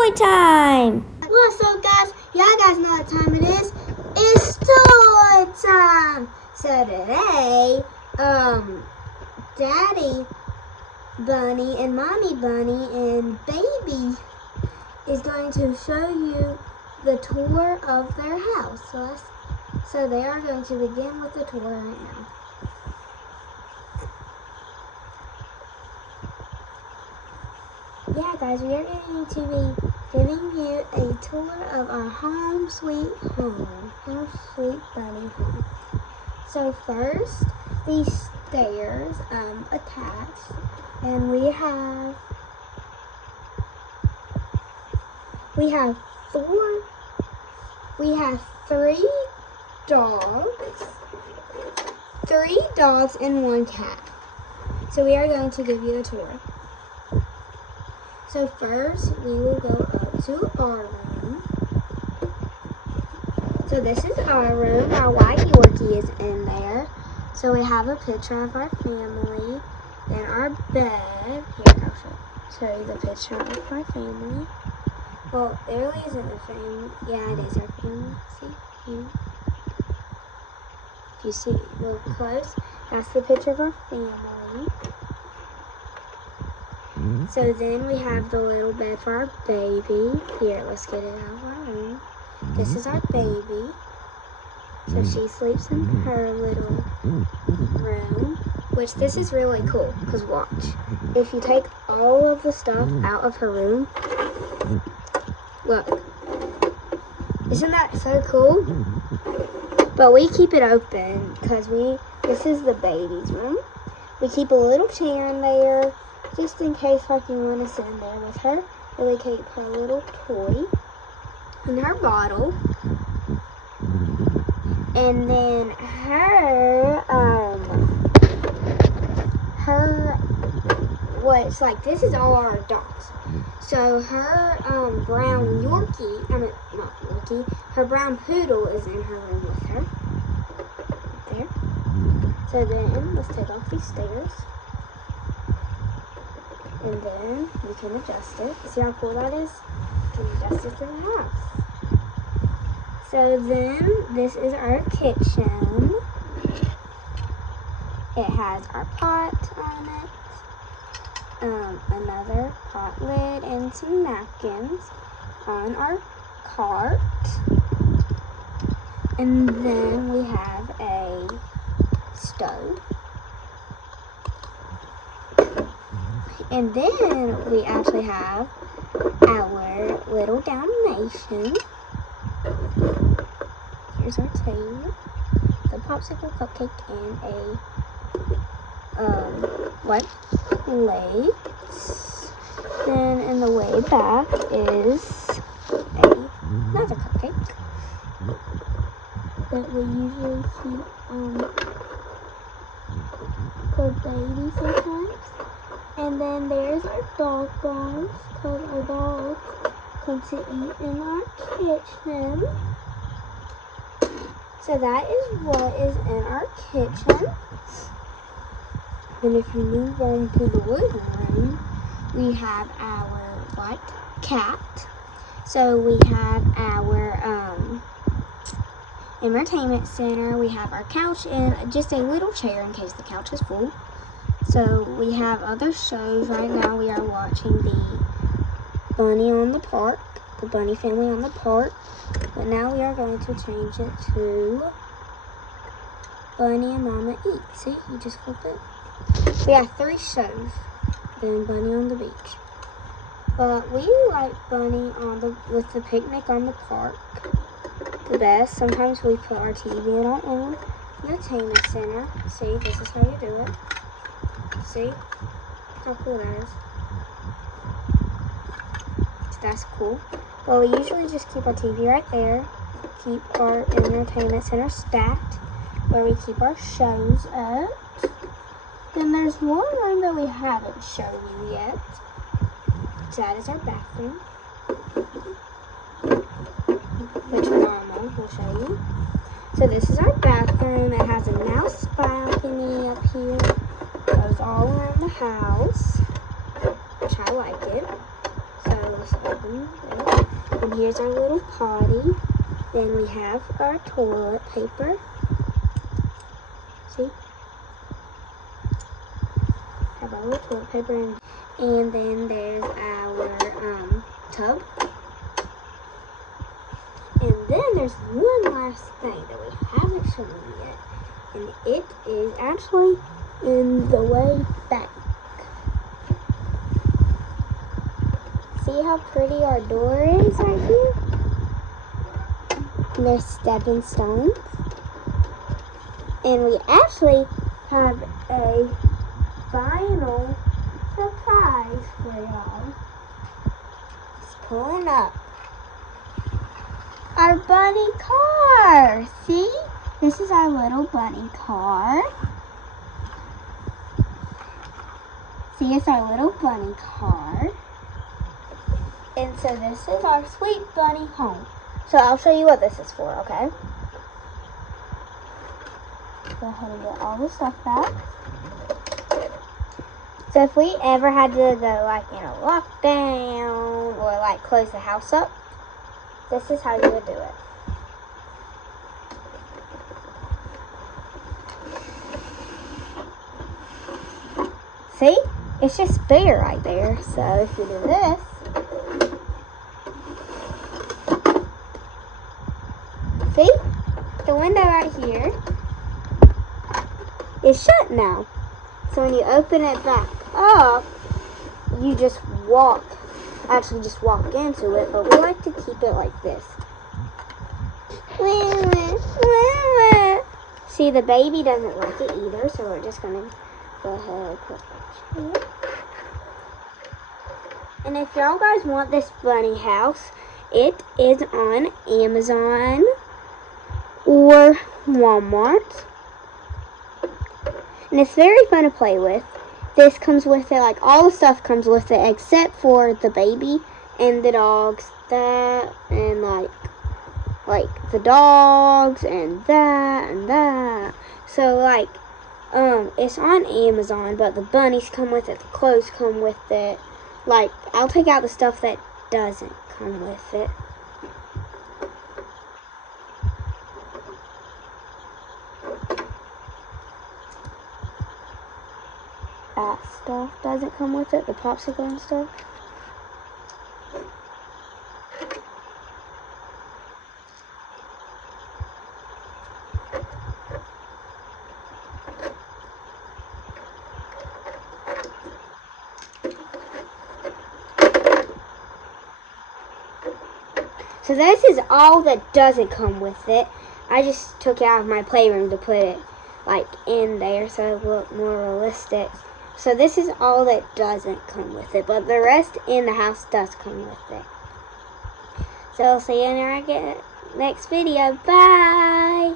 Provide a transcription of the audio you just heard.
toy time! What's up, guys? Y'all guys know what time it is. It's toy time! So today, Daddy Bunny and Mommy Bunny and Baby is going to show you the tour of their house. So they are going to begin with the tour right now. Yeah, guys, we are going to be giving you a tour of our home sweet home. Home sweet bunny home. So first, these stairs attached, and we have three dogs and one cat. So we are going to give you a tour. So first, we will go up to our room. So this is our room. Our white Yorkie is in there. So we have a picture of our family and our bed. Here, I'll show you the picture of our family. Well, it really isn't a family. Yeah, it is our family. See? Here. If you see real close, that's the picture of our family. So then we have the little bed for our baby. Here, let's get it out of our room. This is our baby. So she sleeps in her little room, which this is really cool, because watch. If you take all of the stuff out of her room, look. Isn't that so cool? But we keep it open, because this is the baby's room. We keep a little chair in there, just in case like you want to sit in there with her. Really keep her little toy and her bottle. And then this is all our dogs. So her brown Yorkie, not Yorkie, her brown poodle is in her room with her. There. So then, let's take off these stairs. And then we can adjust it. See how cool that is? You can adjust it to the house. So then, this is our kitchen. It has our pot on it, another pot lid, and some napkins on our cart. And then we have a stove. And then we actually have our little Dalmatian. Here's our table, the popsicle cupcake, and white plates. Then in the way back is another cupcake that we usually keep for baby sometimes. And then there's our dog bones, because our dogs come to eat in our kitchen. So that is what is in our kitchen. And if you move on to the living room, we have our white cat. So we have our entertainment center. We have our couch and just a little chair in case the couch is full. So we have other shows. Right now we are watching the Bunny on the Park, the Bunny Family on the Park. But now we are going to change it to Bunny and Mama Eat. See, you just flip it. We have 3 shows. Then Bunny on the Beach. But we like Bunny with the picnic on the park the best. Sometimes we put our TV in our own entertainment center. See, this is how you do it. See how cool that is? That's cool. But we usually just keep our TV right there. Keep our entertainment center stacked where we keep our shows at. Then there's one room that we haven't shown you yet. That is our bathroom, which Mama will show you. So this is our bathroom. It has a mouse balcony up here. Goes all around the house, which I like it. So let's open it. And here's our little potty. Then we have our toilet paper. See? Have our little toilet paper. And then there's our tub. And then there's one last thing that we haven't shown you yet. And it is actually in the way back. See how pretty our door is right here? And there's stepping stones. And we actually have a final surprise for y'all. It's pulling up. Our bunny car. See? This is our little bunny car. See, it's our little bunny car. And so this is our sweet bunny home. So I'll show you what this is for, okay? Go ahead and get all the stuff back. So if we ever had to go like in a lockdown or like close the house up, this is how you would do it. See? It's just bare right there. So if you do this, see? The window right here is shut now. So when you open it back up, you just walk into it, but we like to keep it like this. See, the baby doesn't like it either, so we're just gonna go ahead and put that here. And if y'all guys want this bunny house, it is on Amazon or Walmart. And it's very fun to play with. This comes with it, like all the stuff comes with it except for the baby and the dogs, that, and like the dogs and that. So like, it's on Amazon, but the bunnies come with it, the clothes come with it. Like, I'll take out the stuff that doesn't come with it. That stuff doesn't come with it, the popsicle and stuff. So this is all that doesn't come with it. I just took it out of my playroom to put it like in there so it looked more realistic. So this is all that doesn't come with it, but the rest in the house does come with it. So I'll see you in our next video. Bye!